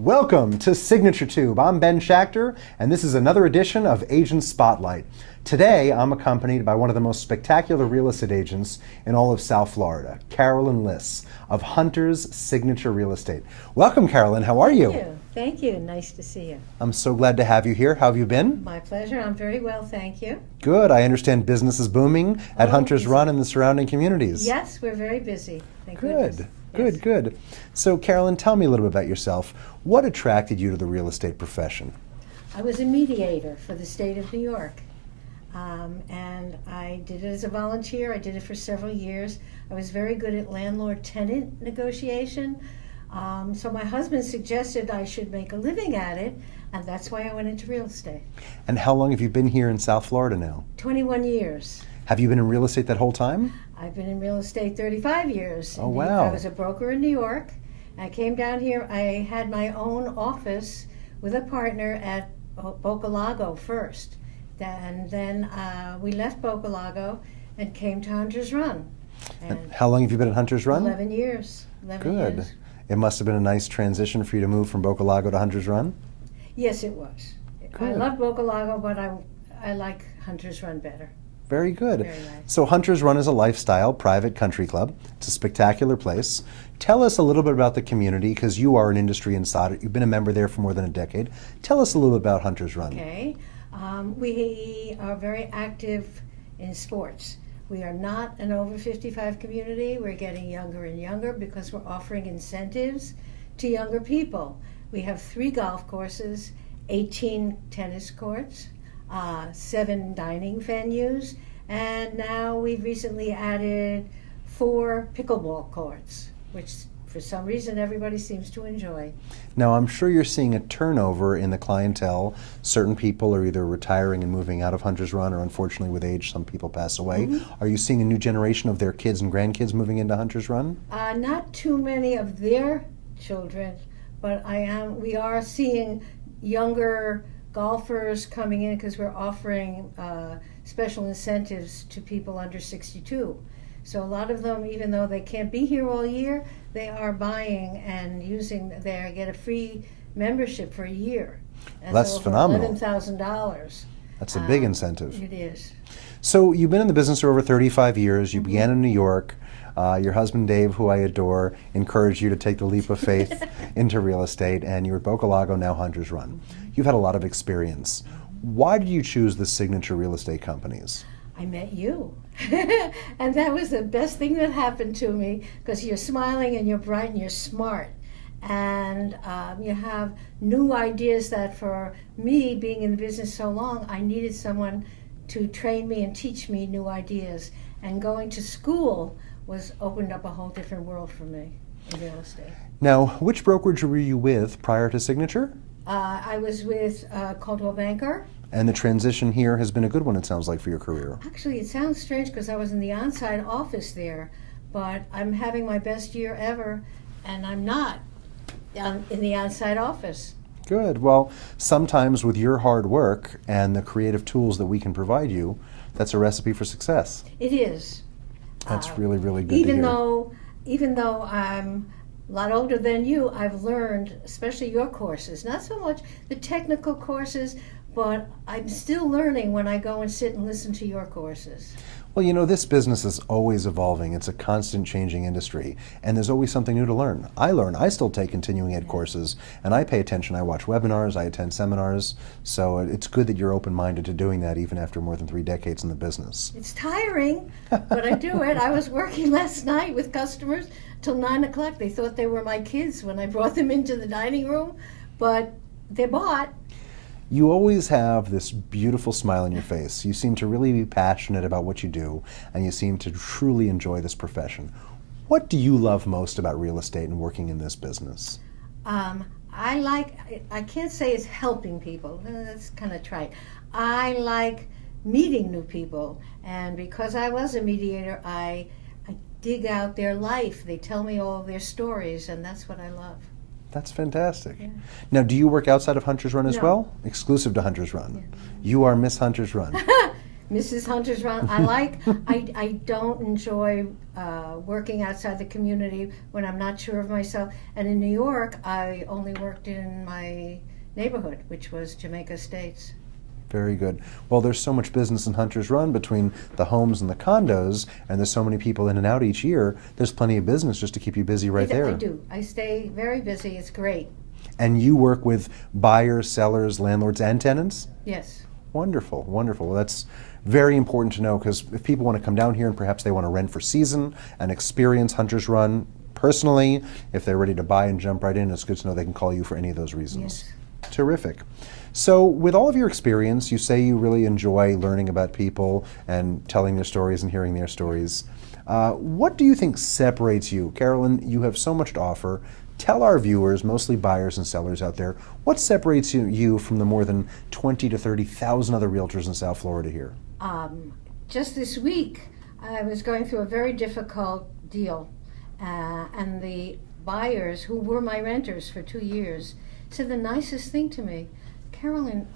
Welcome to Signature Tube. I'm Ben Schachter, and this is another edition of Agent Spotlight. Today, I'm accompanied by one of the most spectacular real estate agents in all of South Florida, Carolyn Liss of Hunters Signature Real Estate. Welcome, Carolyn. How are you? Thank you. Nice to see you. I'm so glad to have you here. How have you been? My pleasure. I'm very well, thank you. Good. I understand business is booming at HuntersRun and the surrounding communities. Yes, we're very busy. Thank Good. goodness. Good, Yes. good. So, Carolyn, tell me a little bit about yourself. What attracted you to the real estate profession? I was a mediator for the state of New York. And I did it as a volunteer. I did it for several years. I was very good at landlord-tenant negotiation. So my husband suggested I should make a living at it, and that's why I went into real estate. And how long have you been here in South Florida now? 21 years. Have you been in real estate that whole time? I've been in real estate 35 years. Oh, wow. I was a broker in New York. I came down here. I had my own office with a partner at Boca first. And then we left Boca and came to HuntersRun. And how long have you been at HuntersRun? 11 years. 11 Good. years. It must have been a nice transition for you to move from Boca to HuntersRun? Yes, it was. Good. I love Boca, but I like HuntersRun better. Very good. Very nice. So HuntersRun is a lifestyle private country club. It's a spectacular place. Tell us a little bit about the community, because you are an industry insider. You've been a member there for more than a decade. Tell us a little bit about HuntersRun. Okay. We are very active in sports. We are not an over 55 community. We're getting younger and younger because we're offering incentives to younger people. We have 3 golf courses, 18 tennis courts, 7 dining venues, and now we've recently added 4 pickleball courts, which for some reason everybody seems to enjoy. Now, I'm sure you're seeing a turnover in the clientele. Certain people are either retiring and moving out of HuntersRun, or unfortunately with age, some people pass away. Mm-hmm. Are you seeing a new generation of their kids and grandkids moving into HuntersRun? Not too many of their children, but we are seeing younger golfers coming in because we're offering special incentives to people under 62. So a lot of them, even though they can't be here all year, they are buying and get a free membership for a year. That's phenomenal. $11,000. That's a big incentive. It is. So you've been in the business for over 35 years. You began in New York. Your husband, Dave, who I adore, encouraged you to take the leap of faith into real estate, and you're at Boca, now HuntersRun. You've had a lot of experience. Why did you choose the signature real estate companies? I met you. And that was the best thing that happened to me, because you're smiling and you're bright and you're smart. And you have new ideas that, for me, being in the business so long, I needed someone to train me and teach me new ideas. And going to school opened up a whole different world for me in real estate. Now, which brokerage were you with prior to Signature? I was with Coldwell Banker. And the transition here has been a good one, it sounds like, for your career. Actually, it sounds strange because I was in the on-site office there, but I'm having my best year ever, and I'm not in the on-site office. Good. Well, sometimes with your hard work and the creative tools that we can provide you, that's a recipe for success. It is. That's really, really good to hear. Even though I'm a lot older than you, I've learned, especially your courses, not so much the technical courses, but I'm still learning when I go and sit and listen to your courses. Well, you know, this business is always evolving. It's a constant changing industry, and there's always something new to learn. I still take continuing ed courses, and I pay attention. I watch webinars, I attend seminars, so it's good that you're open-minded to doing that even after more than 3 decades in the business. It's tiring, but I do it. I was working last night with customers till 9 o'clock. They thought they were my kids when I brought them into the dining room, but they bought. You always have this beautiful smile on your face. You seem to really be passionate about what you do, and you seem to truly enjoy this profession. What do you love most about real estate and working in this business? I can't say it's helping people. That's kind of trite. I like meeting new people, and because I was a mediator, I dig out their life. They tell me all their stories, and that's what I love. That's fantastic. Yeah. Now, do you work outside of HuntersRun as No. well? Exclusive to HuntersRun. Yeah. You are Miss HuntersRun. Mrs. HuntersRun. I don't enjoy working outside the community when I'm not sure of myself. And in New York, I only worked in my neighborhood, which was Jamaica Estates. Very good. Well, there's so much business in HuntersRun between the homes and the condos, and there's so many people in and out each year. There's plenty of business just to keep you busy right there. I do. I stay very busy. It's great. And you work with buyers, sellers, landlords, and tenants? Yes. Wonderful, wonderful. Well, that's very important to know, because if people want to come down here and perhaps they want to rent for season and experience HuntersRun personally, if they're ready to buy and jump right in, it's good to know they can call you for any of those reasons. Yes. Terrific. So with all of your experience, you say you really enjoy learning about people and telling their stories and hearing their stories. What do you think separates you? Carolyn, you have so much to offer. Tell our viewers, mostly buyers and sellers out there, what separates you from the more than 20 to 30,000 other realtors in South Florida here? Just this week, I was going through a very difficult deal, and the buyers, who were my renters for 2 years, said the nicest thing to me. Carolyn,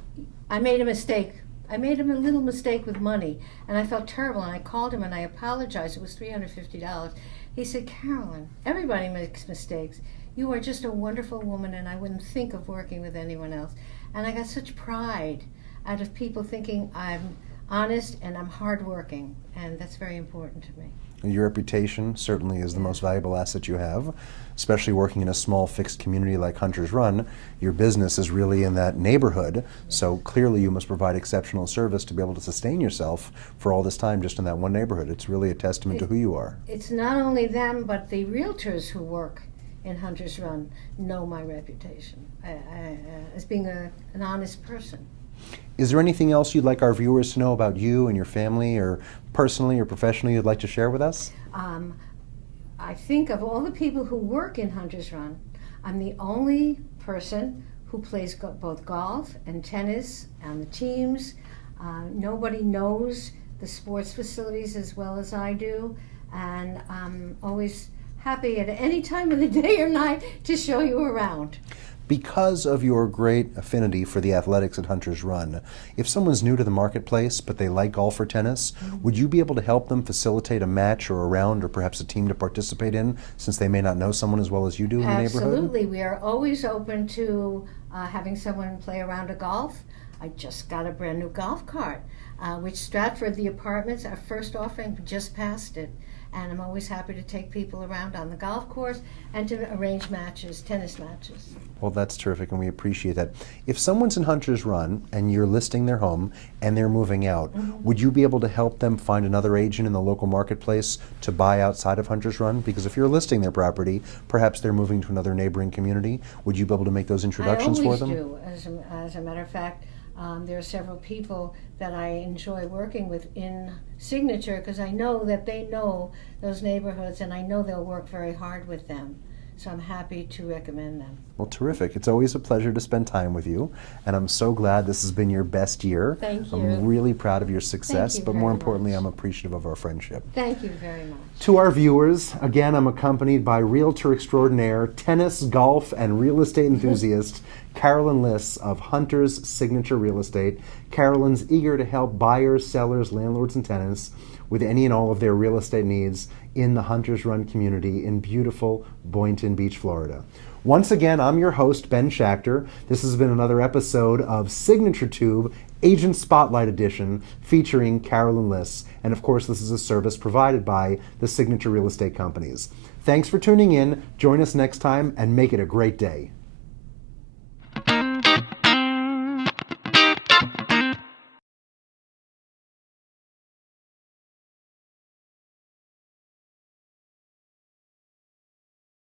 I made a mistake. I made a little mistake with money, and I felt terrible, and I called him and I apologized. It was $350. He said, Carolyn, everybody makes mistakes. You are just a wonderful woman, and I wouldn't think of working with anyone else. And I got such pride out of people thinking I'm honest and I'm hardworking, and that's very important to me. Your reputation certainly is the most valuable asset you have, especially working in a small fixed community like HuntersRun. Your business is really in that neighborhood, so clearly you must provide exceptional service to be able to sustain yourself for all this time just in that one neighborhood. It's really a testament to who you are. It's not only them, but the realtors who work in HuntersRun know my reputation as being an honest person. Is there anything else you'd like our viewers to know about you and your family, or personally or professionally, you'd like to share with us? I think of all the people who work in HuntersRun, I'm the only person who plays both golf and tennis on the teams. Nobody knows the sports facilities as well as I do, and I'm always happy at any time of the day or night to show you around. Because of your great affinity for the athletics at HuntersRun, if someone's new to the marketplace but they like golf or tennis, would you be able to help them facilitate a match or a round or perhaps a team to participate in, since they may not know someone as well as you do in the neighborhood? Absolutely. We are always open to having someone play a round of golf. I just got a brand new golf cart, which Stratford, the apartments, our first offering, just passed it. And I'm always happy to take people around on the golf course and to arrange matches, tennis matches. Well, that's terrific, and we appreciate that. If someone's in HuntersRun and you're listing their home and they're moving out, would you be able to help them find another agent in the local marketplace to buy outside of HuntersRun? Because if you're listing their property, perhaps they're moving to another neighboring community. Would you be able to make those introductions for them? I always do. As a matter of fact, there are several people that I enjoy working with in Signature, because I know that they know those neighborhoods and I know they'll work very hard with them. So I'm happy to recommend them. Well, terrific. It's always a pleasure to spend time with you, and I'm so glad this has been your best year. Thank you. I'm really proud of your success, Thank you but more very importantly, much. I'm appreciative of our friendship. Thank you very much. To our viewers, again, I'm accompanied by realtor extraordinaire, tennis, golf, and real estate enthusiast, Carolyn Liss of Hunters Signature Real Estate. Carolyn's eager to help buyers, sellers, landlords, and tenants with any and all of their real estate needs in the HuntersRun community in beautiful Boynton Beach, Florida. Once again, I'm your host, Ben Schachter. This has been another episode of Signature Tube Agent Spotlight Edition featuring Carolyn Liss. And of course, this is a service provided by the Signature Real Estate Companies. Thanks for tuning in. Join us next time and make it a great day.